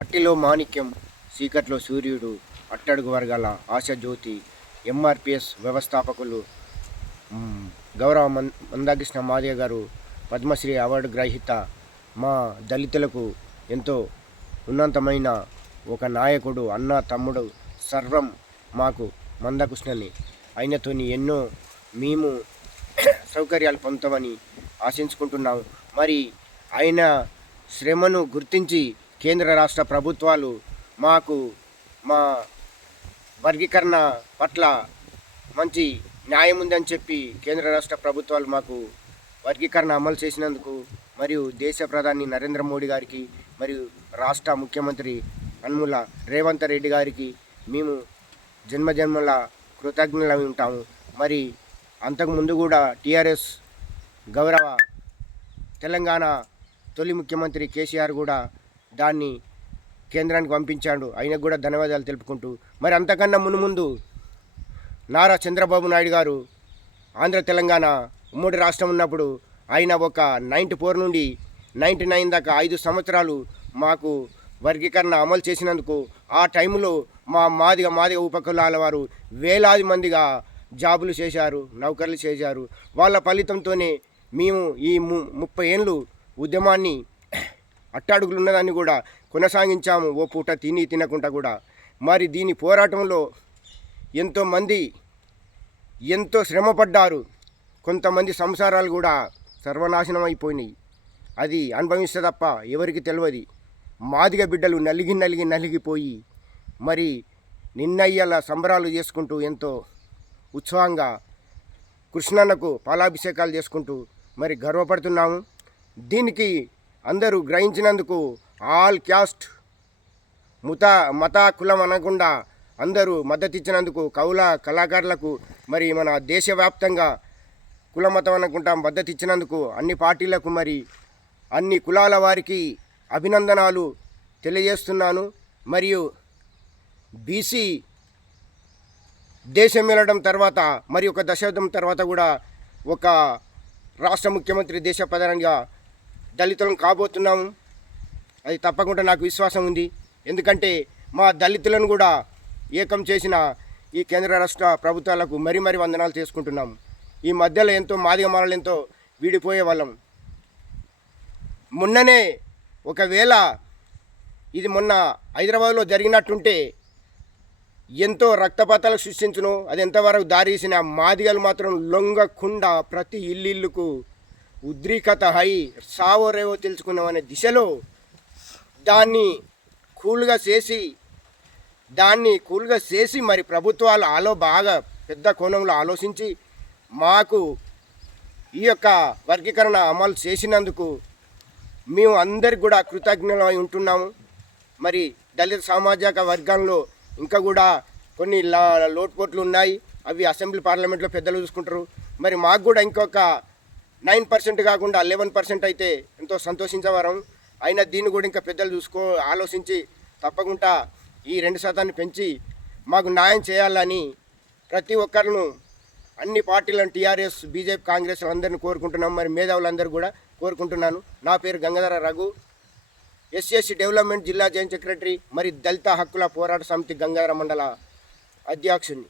మట్టిలో మాణిక్యం, చీకట్లో సూర్యుడు, అట్టడుగు వర్గాల ఆశాజ్యోతి, ఎంఆర్పిఎస్ వ్యవస్థాపకులు గౌరవ మందాకృష్ణ మాదిగ గారు పద్మశ్రీ అవార్డు గ్రహీత. మా దళితులకు ఎంతో ఉన్నతమైన ఒక నాయకుడు, అన్న తమ్ముడు సర్వం మాకు మందకృష్ణని. ఆయనతోని ఎన్నో మేము సౌకర్యాలు పొందుతామని ఆశించుకుంటున్నాము. మరి ఆయన శ్రమను గుర్తించి కేంద్ర రాష్ట్ర ప్రభుత్వాలు మాకు మా వర్గీకరణ పట్ల మంచి న్యాయం ఉందని చెప్పి కేంద్ర రాష్ట్ర ప్రభుత్వాలు మాకు వర్గీకరణ అమలు చేసినందుకు మరియు దేశ ప్రధాని నరేంద్ర మోడీ గారికి మరియు రాష్ట్ర ముఖ్యమంత్రి యనమల రేవంత్ రెడ్డి గారికి మేము జన్మజన్మల కృతజ్ఞులై ఉంటాము. మరి అంతకుముందు కూడా టీఆర్ఎస్ గౌరవ తెలంగాణ తొలి ముఖ్యమంత్రి కేసీఆర్ కూడా దాన్ని కేంద్రానికి పంపించాడు. ఆయనకు కూడా ధన్యవాదాలు తెలుపుకుంటూ, మరి అంతకన్నా ముందు నారా చంద్రబాబు నాయుడు గారు ఆంధ్ర తెలంగాణ ఉమ్మడి రాష్ట్రం ఉన్నప్పుడు ఆయన ఒక 94 నుండి 99 దాకా 5 సంవత్సరాలు మాకు వర్గీకరణ అమలు చేసినందుకు ఆ టైంలో మా మాదిగ ఉపకులాల వారు వేలాది మందిగా జాబులు చేశారు, నౌకర్లు చేశారు. వాళ్ళ ఫలితంతోనే మేము ఈ 30 ఏళ్ళు ఉద్యమాన్ని అట్టాడుగులు ఉన్నదాన్ని కూడా కొనసాగించాము, ఓ పూట తినకుండా కూడా. మరి దీని పోరాటంలో ఎంతోమంది ఎంతో శ్రమపడ్డారు. కొంతమంది సంసారాలు కూడా సర్వనాశనం అయిపోయినాయి. అది అనుభవిస్తే తప్ప ఎవరికి తెలియదు. మాదిగ బిడ్డలు నలిగిపోయి మరి నిన్నయ్యల సంబరాలు చేసుకుంటూ ఎంతో ఉత్సాహంగా కృష్ణన్నకు పాలాభిషేకాలు చేసుకుంటూ మరి గర్వపడుతున్నాము. దీనికి అందరూ గ్రహించినందుకు ఆల్ క్యాస్ట్ మత కులం అనకుండా అందరూ మద్దతు ఇచ్చినందుకు కళాకారులకు మరి మన దేశవ్యాప్తంగా కులమతం అనుకుంటా మద్దతు ఇచ్చినందుకు అన్ని పార్టీలకు మరి అన్ని కులాల వారికి అభినందనాలు తెలియజేస్తున్నాను. మరియు బీసీ దేశం వెళ్ళడం తర్వాత మరి ఒక దశాబ్దం తర్వాత కూడా ఒక రాష్ట్ర ముఖ్యమంత్రి దేశ ప్రధానిగా దళితులను కాబోతున్నాము. అది తప్పకుండా నాకు విశ్వాసం ఉంది. ఎందుకంటే మా దళితులను కూడా ఏకం చేసిన ఈ కేంద్ర రాష్ట్ర ప్రభుత్వాలకు మరీ వందనాలు చేసుకుంటున్నాము. ఈ మధ్యలో ఎంతో మాదిగ మాలలు ఎంతో వీడిపోయే వాళ్ళం. మొన్ననే ఒకవేళ ఇది మొన్న హైదరాబాద్లో జరిగినట్టుంటే ఎంతో రక్తపాతాలు సృష్టించును. అది ఎంతవరకు దారిసిన మాదిగలు మాత్రం లొంగకుండా ప్రతి ఇల్లుకు ఉద్రిక్తత అయి సావో రేవో తెలుసుకున్నామనే దిశలో దాన్ని కూల్గా చేసి మరి ప్రభుత్వాలు బాగా పెద్ద కోణంలో ఆలోచించి మాకు ఈ యొక్క వర్గీకరణ అమలు చేసినందుకు మేము అందరికి కూడా కృతజ్ఞులమై ఉంటున్నాము. మరి దళిత సామాజిక వర్గంలో ఇంకా కూడా కొన్ని లోటుపోట్లు ఉన్నాయి. అవి అసెంబ్లీ పార్లమెంట్లో పెద్దలు చూసుకుంటారు. మరి మాకు కూడా ఇంకొక 9% కాకుండా 11% అయితే ఎంతో సంతోషించేవారం. అయినా దీన్ని కూడా ఇంకా పెద్దలు ఆలోచించి తప్పకుండా ఈ 2% పెంచి మాకు న్యాయం చేయాలని ప్రతి ఒక్కరిను అన్ని పార్టీలను టీఆర్ఎస్, బీజేపీ, కాంగ్రెస్ అందరినీ కోరుకుంటున్నాం. మరి మేధావులందరూ కూడా కోరుకుంటున్నాను. నా పేరు గంగాధర రఘు, ఎస్సీ డెవలప్మెంట్ జిల్లా జాయింట్ సెక్రటరీ, మరి దళిత హక్కుల పోరాట సమితి గంగాధర మండల అధ్యక్షుడిని.